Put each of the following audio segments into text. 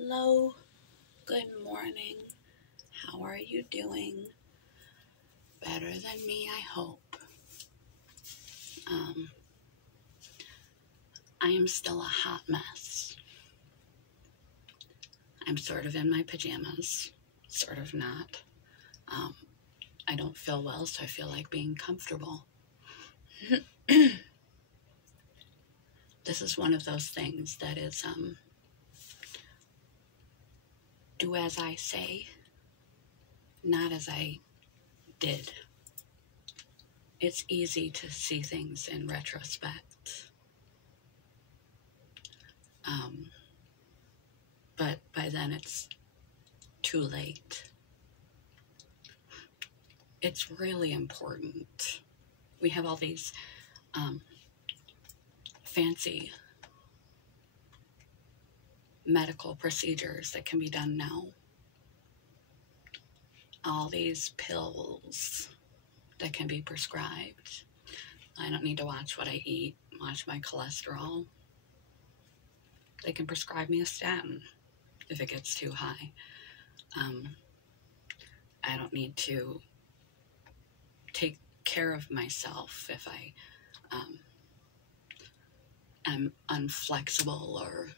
Hello, good morning. How are you doing? Better than me, I hope. I am still a hot mess. I'm sort of in my pajamas, sort of not. I don't feel well, so I feel like being comfortable. This is one of those things that is, do as I say, not as I did. It's easy to see things in retrospect. But by then it's too late. It's really important. We have all these fancy medical procedures that can be done now. All these pills that can be prescribed. I don't need to watch what I eat, watch my cholesterol. They can prescribe me a statin if it gets too high. I don't need to take care of myself if I am unflexible or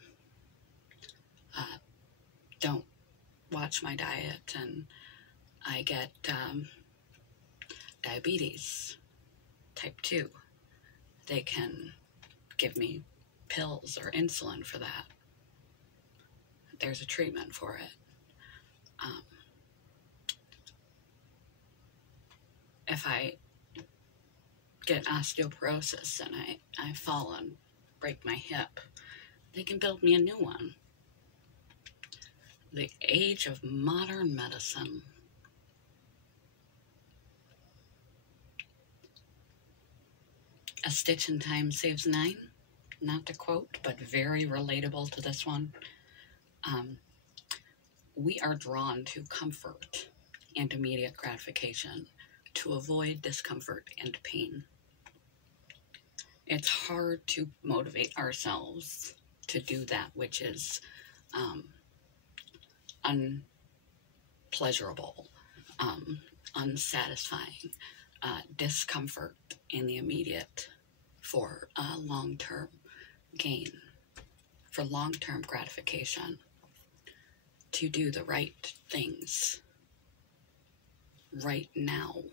don't watch my diet and I get diabetes type 2. They can give me pills or insulin for that. There's a treatment for it. If I get osteoporosis and I fall and break my hip, they can build me a new one. The age of modern medicine. A stitch in time saves 9, not to quote, but very relatable to this one. We are drawn to comfort and immediate gratification to avoid discomfort and pain. It's hard to motivate ourselves to do that which is unpleasurable, unsatisfying, discomfort in the immediate for long-term gain, for long-term gratification, to do the right things right now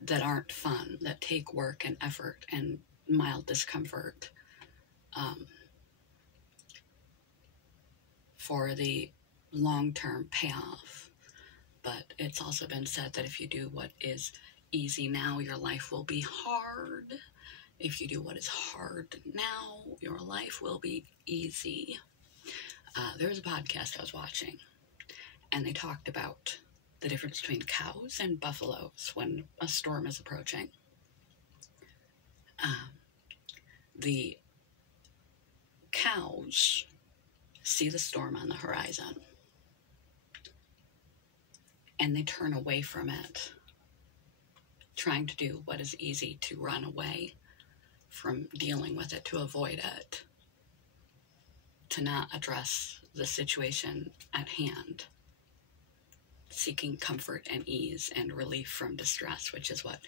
that aren't fun, that take work and effort and mild discomfort for the long-term payoff. But it's also been said that if you do what is easy now, your life will be hard. If you do what is hard now, your life will be easy. There was a podcast I was watching, and they talked about the difference between cows and buffaloes when a storm is approaching. The cows see the storm on the horizon, and they turn away from it, trying to do what is easy, to run away from dealing with it, to avoid it, to not address the situation at hand, seeking comfort and ease and relief from distress, which is what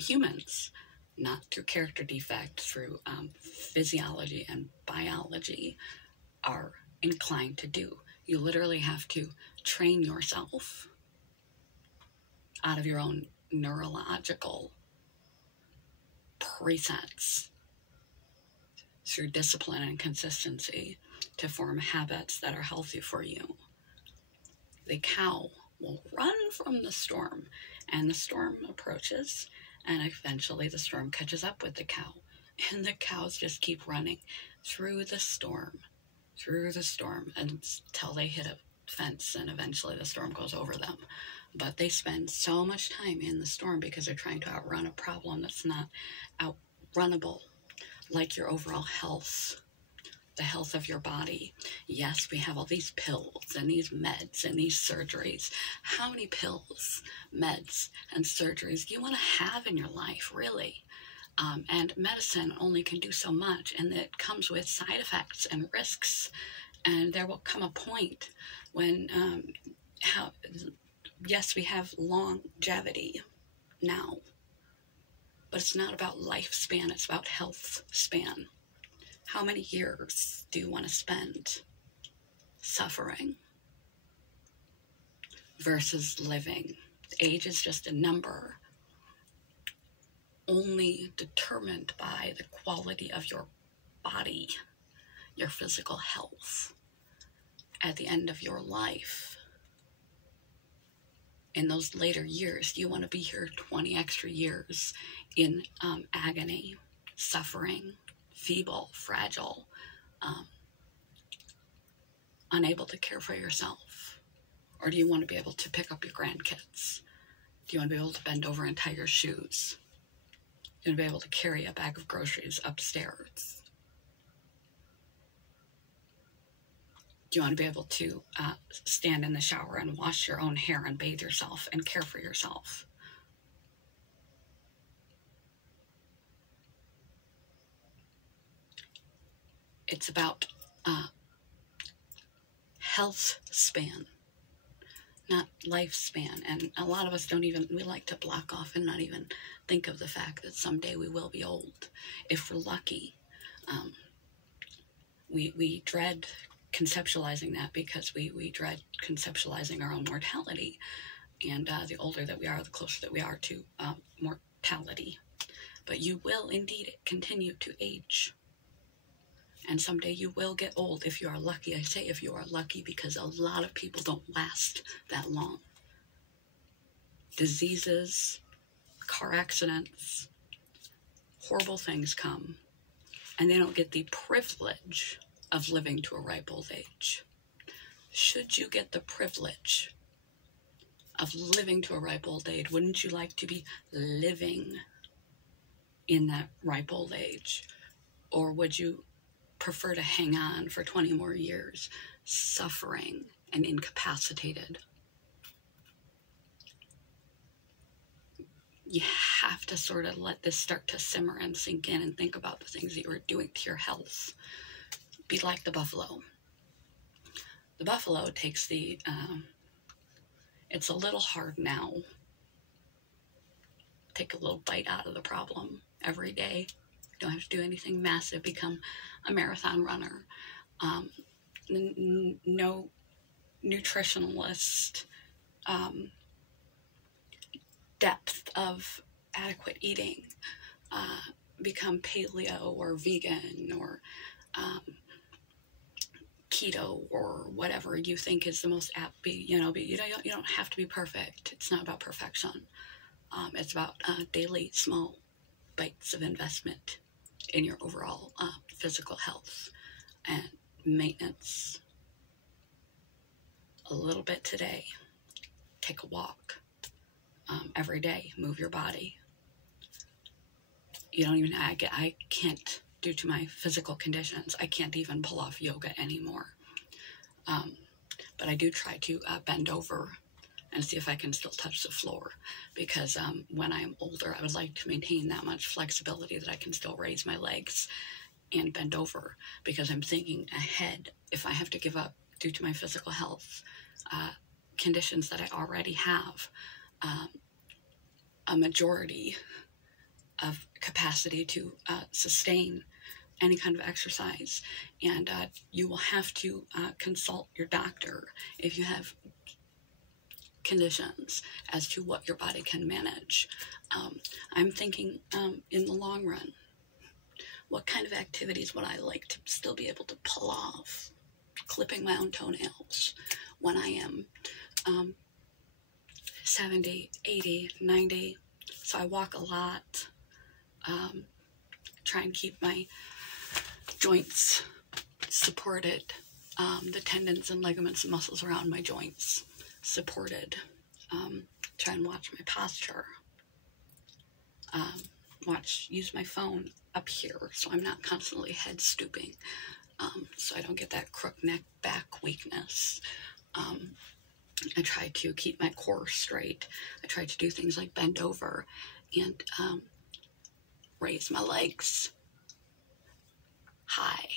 humans, not through character defect, through physiology and biology, are inclined to do. You literally have to train yourself out of your own neurological presets through discipline and consistency to form habits that are healthy for you. The cow will run from the storm, and the storm approaches, and eventually the storm catches up with the cow, and the cows just keep running through the storm until they hit a fence, and eventually the storm goes over them. But they spend so much time in the storm because they're trying to outrun a problem that's not outrunnable, like your overall health, the health of your body. Yes, we have all these pills and these meds and these surgeries. How many pills, meds, and surgeries do you want to have in your life, really? And medicine only can do so much, and it comes with side effects and risks. And there will come a point when, yes, we have longevity now, but it's not about lifespan, it's about health span. How many years do you want to spend suffering versus living? Age is just a number, only determined by the quality of your body, your physical health. At the end of your life, in those later years, do you want to be here 20 extra years in agony, suffering, feeble, fragile, unable to care for yourself? Or do you want to be able to pick up your grandkids? Do you want to be able to bend over and tie your shoes? Do you want to be able to carry a bag of groceries upstairs? Do you want to be able to stand in the shower and wash your own hair and bathe yourself and care for yourself? It's about health span, not lifespan. And a lot of us we like to block off and not even think of the fact that someday we will be old. If we're lucky, we dread conceptualizing that because we dread conceptualizing our own mortality. And the older that we are, the closer that we are to mortality. But you will indeed continue to age. And someday you will get old if you are lucky. I say if you are lucky because a lot of people don't last that long. Diseases, car accidents, horrible things come, and they don't get the privilege of living to a ripe old age. Should you get the privilege of living to a ripe old age, wouldn't you like to be living in that ripe old age? Or would you prefer to hang on for 20 more years, suffering and incapacitated? You have to sort of let this start to simmer and sink in and think about the things that you are doing to your health. Be like the buffalo. The buffalo takes it's a little hard now. Take a little bite out of the problem every day. Don't have to do anything massive. Become a marathon runner. No nutritionalist, depth of adequate eating. Become paleo or vegan or keto or whatever you think is the most apt. But you don't have to be perfect. It's not about perfection. It's about daily small bites of investment in your overall physical health and maintenance. A little bit today. Take a walk every day. Move your body. I can't, due to my physical conditions, I can't even pull off yoga anymore. But I do try to bend over and see if I can still touch the floor, because when I'm older, I would like to maintain that much flexibility that I can still raise my legs and bend over, because I'm thinking ahead. If I have to give up due to my physical health conditions that I already have, a majority of capacity to sustain any kind of exercise, and you will have to consult your doctor if you have conditions as to what your body can manage. I'm thinking in the long run, what kind of activities would I like to still be able to pull off? Clipping my own toenails when I am 70, 80, 90. So I walk a lot. Try and keep my joints supported, the tendons and ligaments and muscles around my joints supported. Try and watch my posture. Use my phone up here so I'm not constantly head stooping, so I don't get that crook neck back weakness. I try to keep my core straight. I try to do things like bend over and raise my legs high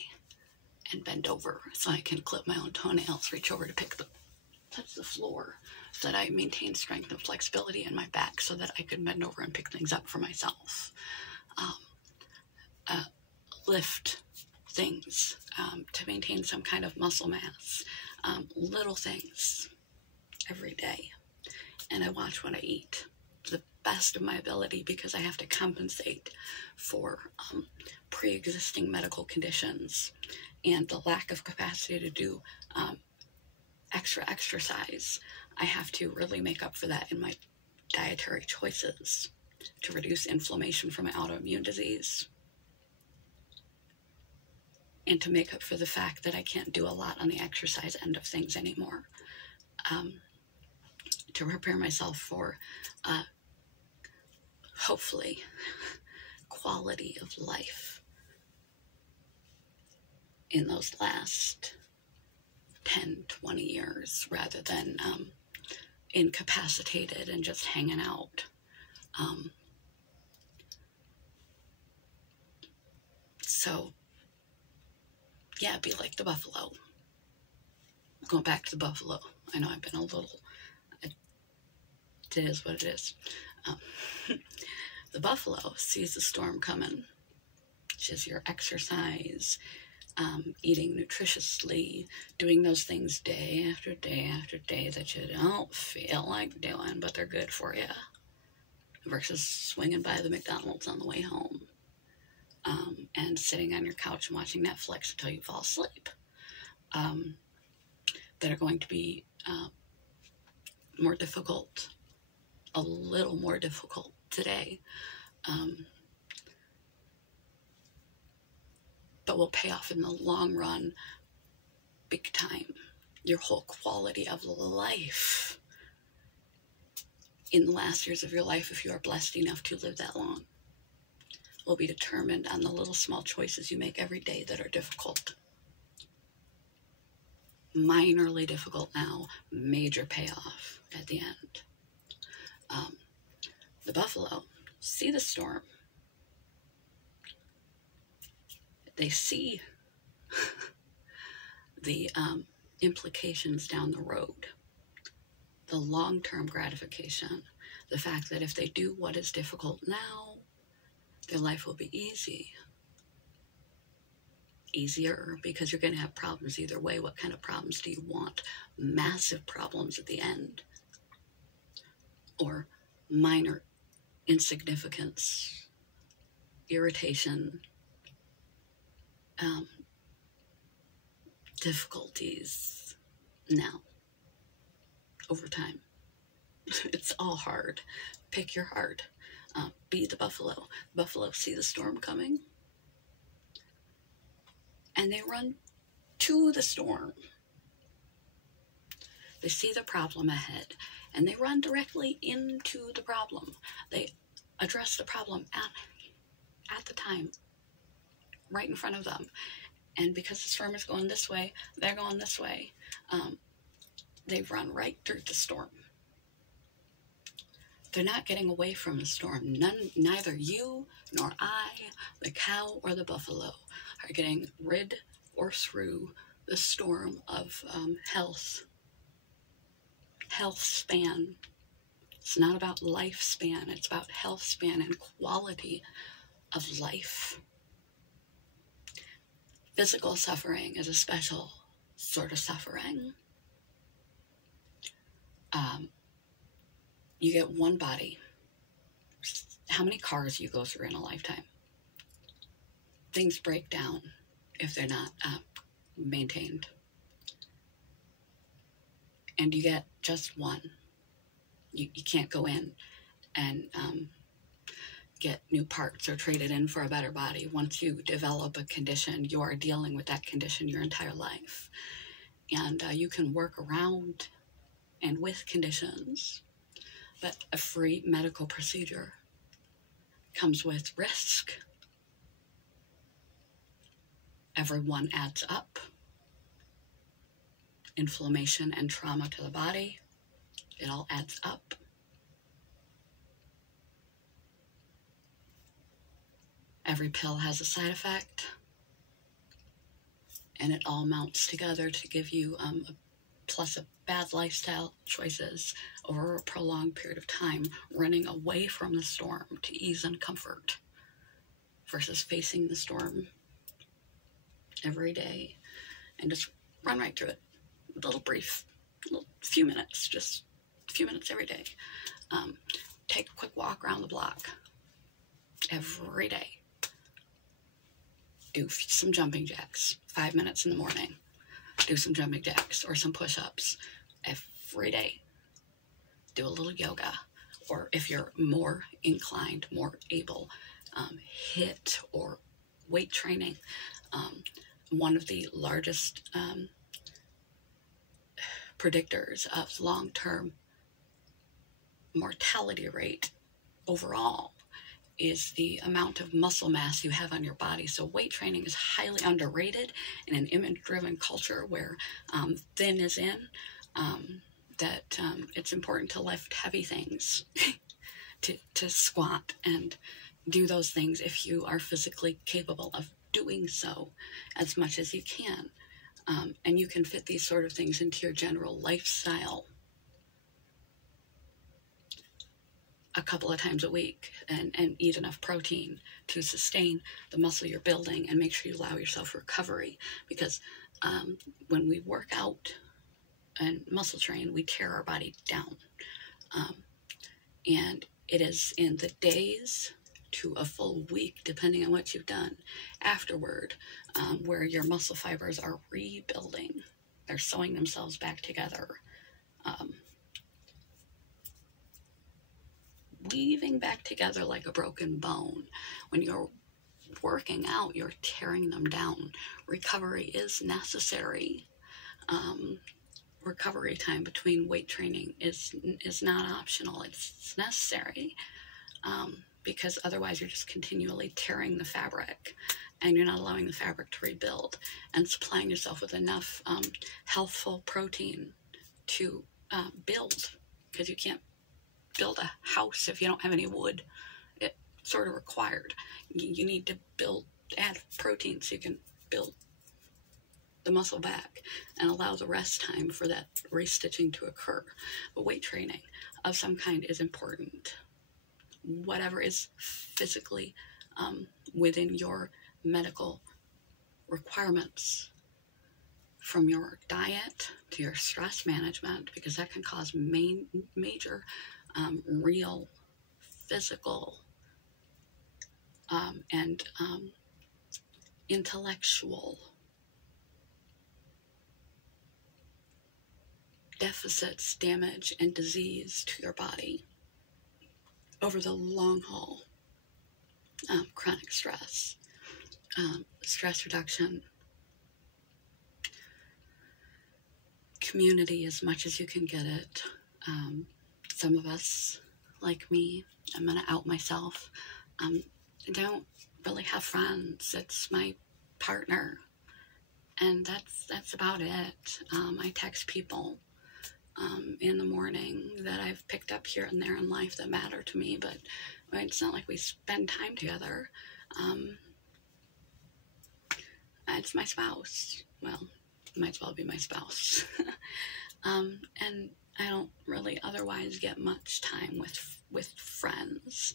and bend over so I can clip my own toenails, reach over to touch the floor, so that I maintain strength and flexibility in my back so that I could bend over and pick things up for myself. Lift things to maintain some kind of muscle mass. Little things every day. And I watch what I eat to the best of my ability, because I have to compensate for pre-existing medical conditions and the lack of capacity to do extra exercise. I have to really make up for that in my dietary choices to reduce inflammation from my autoimmune disease, and to make up for the fact that I can't do a lot on the exercise end of things anymore. To prepare myself for, hopefully, quality of life in those last 10, 20 years, rather than incapacitated and just hanging out. So, yeah, be like the buffalo. Going back to the buffalo. I know I've been a little... It is what it is. The buffalo sees the storm coming, which is your exercise, eating nutritiously, doing those things day after day after day that you don't feel like doing, but they're good for you, versus swinging by the McDonald's on the way home, and sitting on your couch and watching Netflix until you fall asleep, that are going to be more difficult, a little more difficult today, but will pay off in the long run big time. Your whole quality of life in the last years of your life, if you are blessed enough to live that long, will be determined on the little small choices you make every day that are difficult. Minorly difficult now, major payoff at the end. The buffalo see the storm. They see the implications down the road, the long-term gratification, the fact that if they do what is difficult now, their life will be easier, because you're going to have problems either way. What kind of problems do you want? Massive problems at the end, or minor insignificance, irritation, difficulties now, over time. It's all hard. Pick your heart. Be the buffalo. Buffalo see the storm coming, and they run to the storm. They see the problem ahead, and they run directly into the problem. They address the problem at the time, right in front of them. And because the storm is going this way, they're going this way. They run right through the storm. They're not getting away from the storm. Neither you nor I, the cow or the buffalo, are getting rid or through the storm of health span. It's not about lifespan. It's about health span and quality of life. Physical suffering is a special sort of suffering. You get one body. How many cars you go through in a lifetime? Things break down if they're not maintained. And you get just one. You can't go in and get new parts or trade it in for a better body. Once you develop a condition, you are dealing with that condition your entire life. And you can work around and with conditions, but a free medical procedure comes with risk. Everyone adds up. Inflammation and trauma to the body, it all adds up. Every pill has a side effect, and it all mounts together to give you plus a bad lifestyle choices over a prolonged period of time, running away from the storm to ease and comfort versus facing the storm every day and just run right through it. A little brief, few minutes, just a few minutes every day. Take a quick walk around the block every day. Do some jumping jacks, 5 minutes in the morning. Do some jumping jacks or some push-ups every day. Do a little yoga, or if you're more inclined, more able, HIIT or weight training. One of the largest predictors of long-term mortality rate overall is the amount of muscle mass you have on your body. So weight training is highly underrated in an image-driven culture where thin is in, that it's important to lift heavy things, to squat and do those things if you are physically capable of doing so as much as you can. And you can fit these sort of things into your general lifestyle a couple of times a week and eat enough protein to sustain the muscle you're building and make sure you allow yourself recovery. Because when we work out and muscle train, we tear our body down. And it is in the days to a full week, depending on what you've done afterward, where your muscle fibers are rebuilding. They're sewing themselves back together. Weaving back together like a broken bone. When you're working out, you're tearing them down. Recovery is necessary. Recovery time between weight training is not optional. It's necessary, because otherwise you're just continually tearing the fabric, and you're not allowing the fabric to rebuild and supplying yourself with enough healthful protein to build, because you can't build a house if you don't have any wood. It's sort of required. You need to add protein so you can build the muscle back and allow the rest time for that restitching to occur. But weight training of some kind is important. Whatever is physically within your medical requirements, from your diet to your stress management, because that can cause major real physical and intellectual deficits, damage, and disease to your body over the long haul. Chronic stress, stress reduction, community as much as you can get it. Some of us, like me, I'm going to out myself, don't really have friends. It's my partner, and that's about it. I text people in the morning that I've picked up here and there in life that matter to me, but it's not like we spend time together. It's my spouse. Well, it might as well be my spouse. And I don't really otherwise get much time with friends,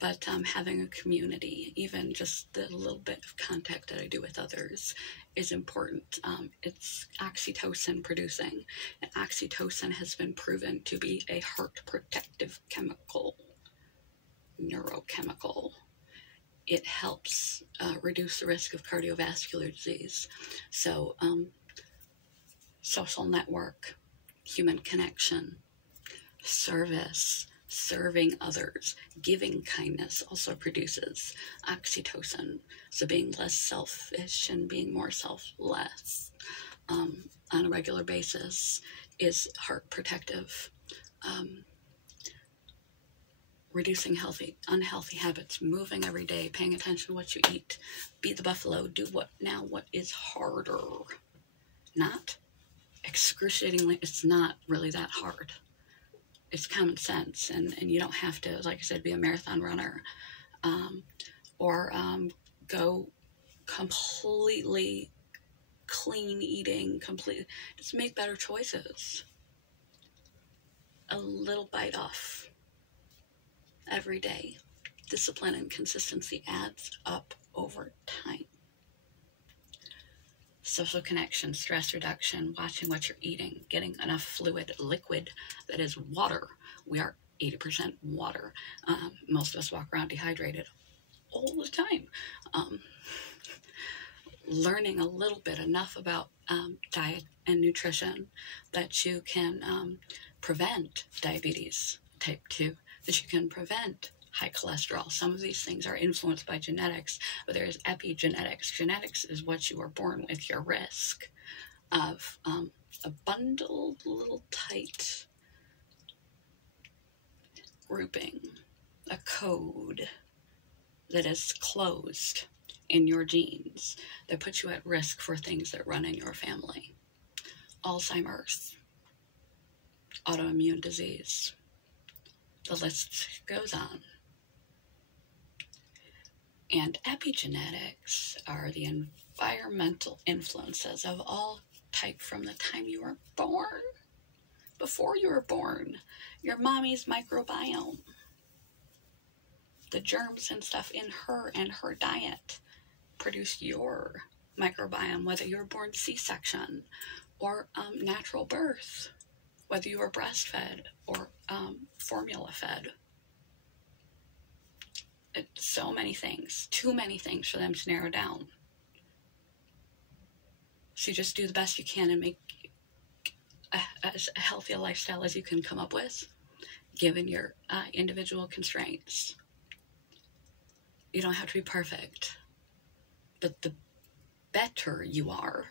but having a community, even just the little bit of contact that I do with others, is important. It's oxytocin producing, and oxytocin has been proven to be a heart protective chemical, neurochemical. It helps reduce the risk of cardiovascular disease. So social network, human connection, service, serving others, giving kindness also produces oxytocin. So being less selfish and being more selfless on a regular basis is heart protective. Reducing unhealthy habits, moving every day, paying attention to what you eat, be the buffalo, do what is harder. Not excruciatingly, it's not really that hard. It's common sense, and you don't have to, like I said, be a marathon runner or go completely clean eating, just make better choices. A little bite off every day. Discipline and consistency adds up over time. Social connection, stress reduction, watching what you're eating, getting enough liquid that is water. We are 80% water. Most of us walk around dehydrated all the time. Learning a little bit, enough about diet and nutrition that you can prevent diabetes type 2, that you can prevent high cholesterol. Some of these things are influenced by genetics, but there is epigenetics. Genetics is what you are born with, your risk of a bundled little tight grouping, a code that is closed in your genes that puts you at risk for things that run in your family. Alzheimer's, autoimmune disease, the list goes on. And epigenetics are the environmental influences of all type from the time you were born. Before you were born, your mommy's microbiome, the germs and stuff in her and her diet produced your microbiome, whether you were born C-section or natural birth, whether you were breastfed or formula fed. So many things, too many things for them to narrow down. So you just do the best you can and make as healthy a lifestyle as you can come up with, given your individual constraints. You don't have to be perfect, but the better you are,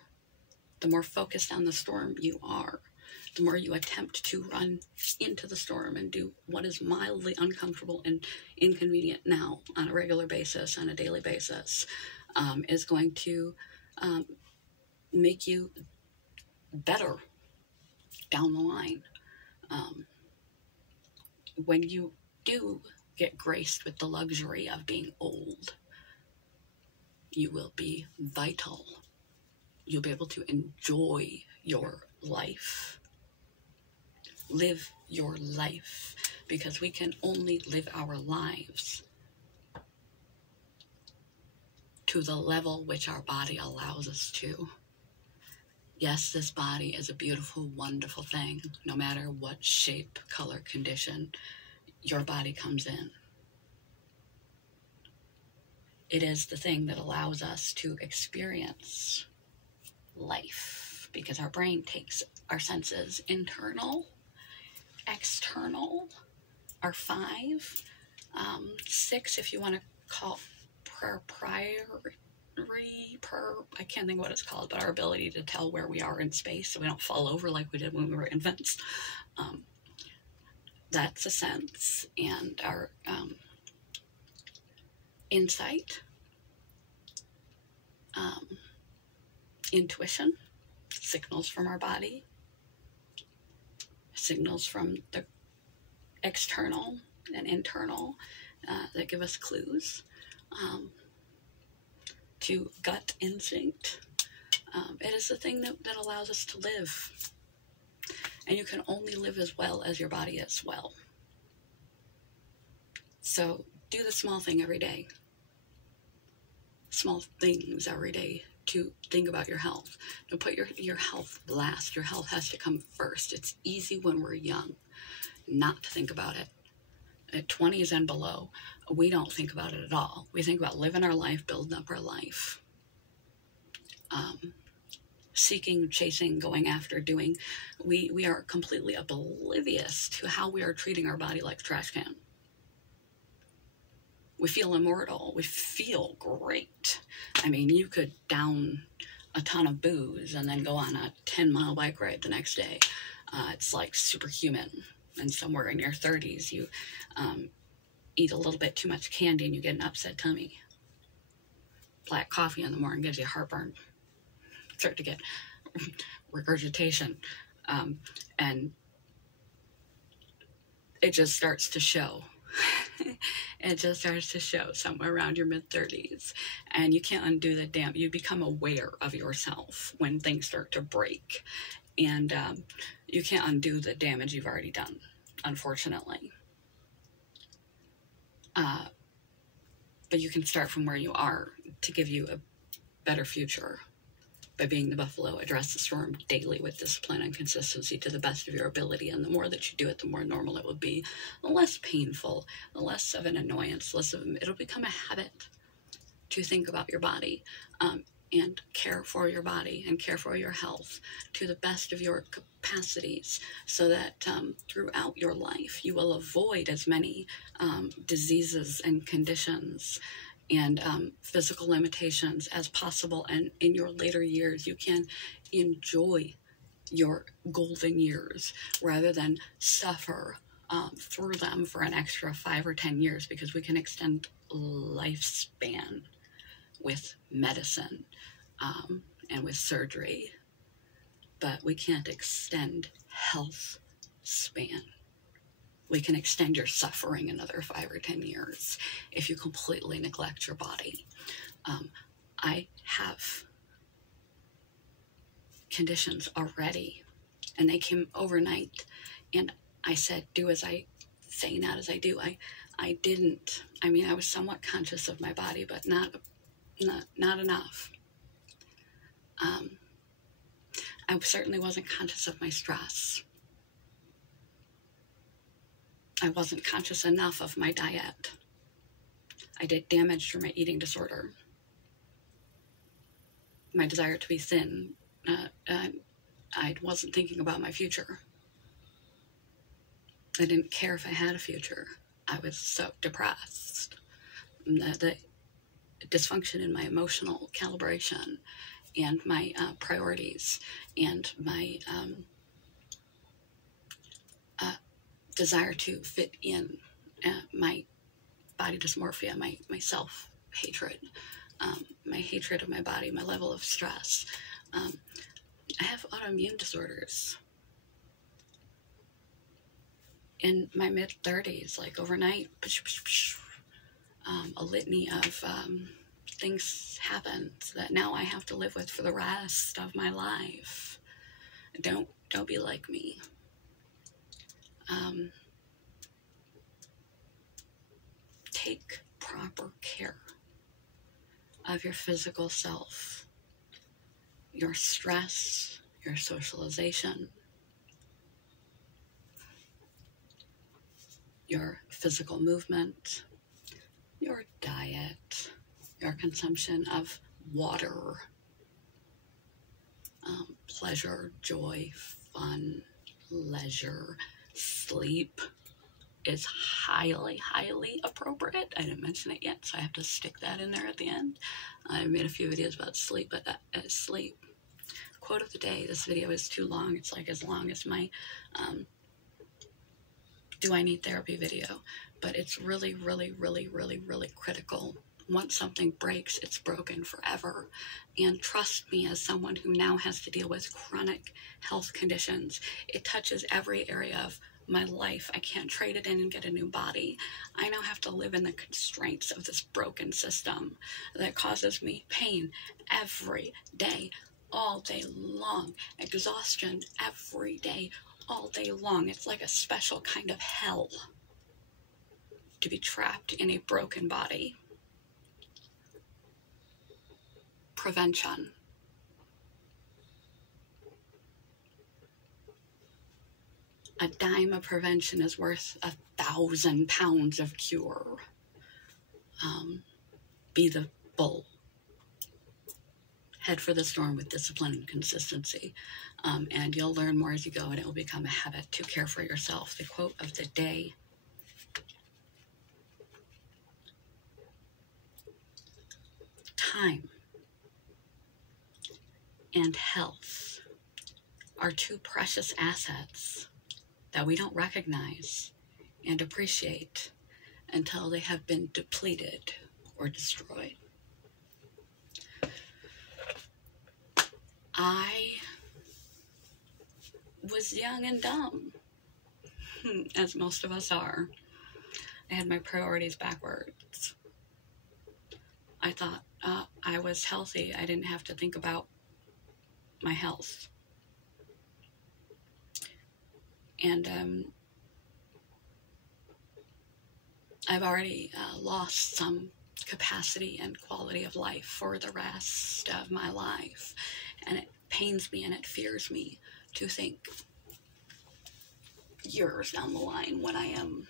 the more focused on the storm you are, the more you attempt to run into the storm and do what is mildly uncomfortable and inconvenient now on a regular basis, on a daily basis, is going to make you better down the line. When you do get graced with the luxury of being old, you will be vital. You'll be able to enjoy your life. Live your life, because we can only live our lives to the level which our body allows us to. Yes, this body is a beautiful, wonderful thing, no matter what shape, color, condition your body comes in. It is the thing that allows us to experience life, because our brain takes our senses internal, external, are 5, 6 if you want to call I can't think what it's called, but our ability to tell where we are in space so we don't fall over like we did when we were infants. That's a sense. And our insight, intuition, signals from our body, signals from the external and internal that give us clues, to gut instinct. It is the thing that allows us to live. And you can only live as well as your body is well. So do the small thing every day. Small things every day to think about your health. Don't put your health last. Your health has to come first. It's easy when we're young not to think about it. At 20s and below, we don't think about it at all. We think about living our life, building up our life. Seeking, chasing, going after, doing. We are completely oblivious to how we are treating our body like a trash can. We feel immortal. We feel great. I mean, you could down a ton of booze and then go on a 10-mile bike ride the next day. It's like superhuman. And somewhere in your 30s, you eat a little bit too much candy and you get an upset tummy. Black coffee in the morning gives you heartburn. Start to get regurgitation. And it just starts to show It just starts to show somewhere around your mid-30s. And you can't undo the damage. You become aware of yourself when things start to break. And you can't undo the damage you've already done, unfortunately. But you can start from where you are to give you a better future. By being the buffalo, address the storm daily with discipline and consistency to the best of your ability. And the more that you do it, the more normal it will be, the less painful, the less of an annoyance, it'll become a habit to think about your body and care for your body and care for your health to the best of your capacities, so that throughout your life you will avoid as many diseases and conditions and physical limitations as possible. And in your later years, you can enjoy your golden years rather than suffer through them for an extra 5 or 10 years, because we can extend lifespan with medicine and with surgery, but we can't extend health span. We can extend your suffering another 5 or 10 years if you completely neglect your body. I have conditions already, and they came overnight. And I said, do as I say, not as I do. I didn't. I mean, I was somewhat conscious of my body, but not enough. I certainly wasn't conscious of my stress. I wasn't conscious enough of my diet. I did damage through my eating disorder. My desire to be thin. I wasn't thinking about my future. I didn't care if I had a future. I was so depressed. The dysfunction in my emotional calibration and my priorities and my desire to fit in, my body dysmorphia, my self-hatred, my hatred of my body, my level of stress. I have autoimmune disorders. In my mid-30s, like overnight, a litany of things happened that now I have to live with for the rest of my life. Don't be like me. Take proper care of your physical self, your stress, your socialization, your physical movement, your diet, your consumption of water, pleasure, joy, fun, leisure, sleep is highly, highly appropriate. I didn't mention it yet, so I have to stick that in there at the end. I made a few videos about sleep, but sleep. Quote of the day. This video is too long. It's like as long as my do I need therapy video, but it's really, really, really, really, really critical. Once something breaks, it's broken forever. And trust me, as someone who now has to deal with chronic health conditions, it touches every area of my life. I can't trade it in and get a new body. I now have to live in the constraints of this broken system that causes me pain every day, all day long, exhaustion every day, all day long. It's like a special kind of hell to be trapped in a broken body. Prevention. A dime of prevention is worth 1,000 pounds of cure. Be the bull. Head for the storm with discipline and consistency. And you'll learn more as you go, and it will become a habit to care for yourself. The quote of the day. Time and health are two precious assets that we don't recognize and appreciate until they have been depleted or destroyed. I was young and dumb, as most of us are. I had my priorities backwards. I thought I was healthy. I didn't have to think about my health. And I've already lost some capacity and quality of life for the rest of my life. And it pains me and it fears me to think years down the line when I am,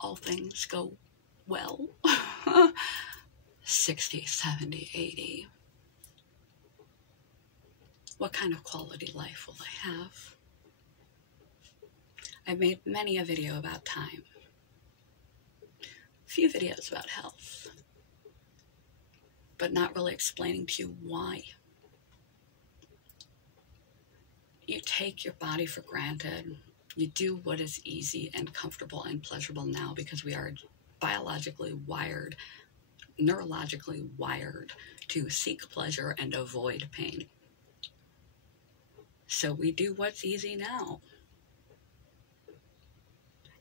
all things go well, 60, 70, 80. What kind of quality life will I have? I've made many a video about time, a few videos about health, but not really explaining to you why. You take your body for granted. You do what is easy and comfortable and pleasurable now because we are biologically wired, neurologically wired to seek pleasure and avoid pain. So we do what's easy now.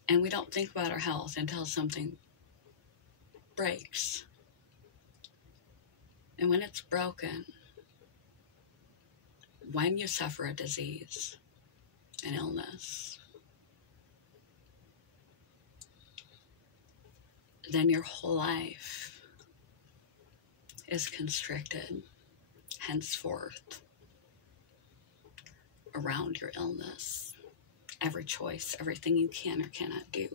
And we don't think about our health until something breaks. And when it's broken, when you suffer a disease, an illness, then your whole life is constricted, henceforth, around your illness. Every choice, everything you can or cannot do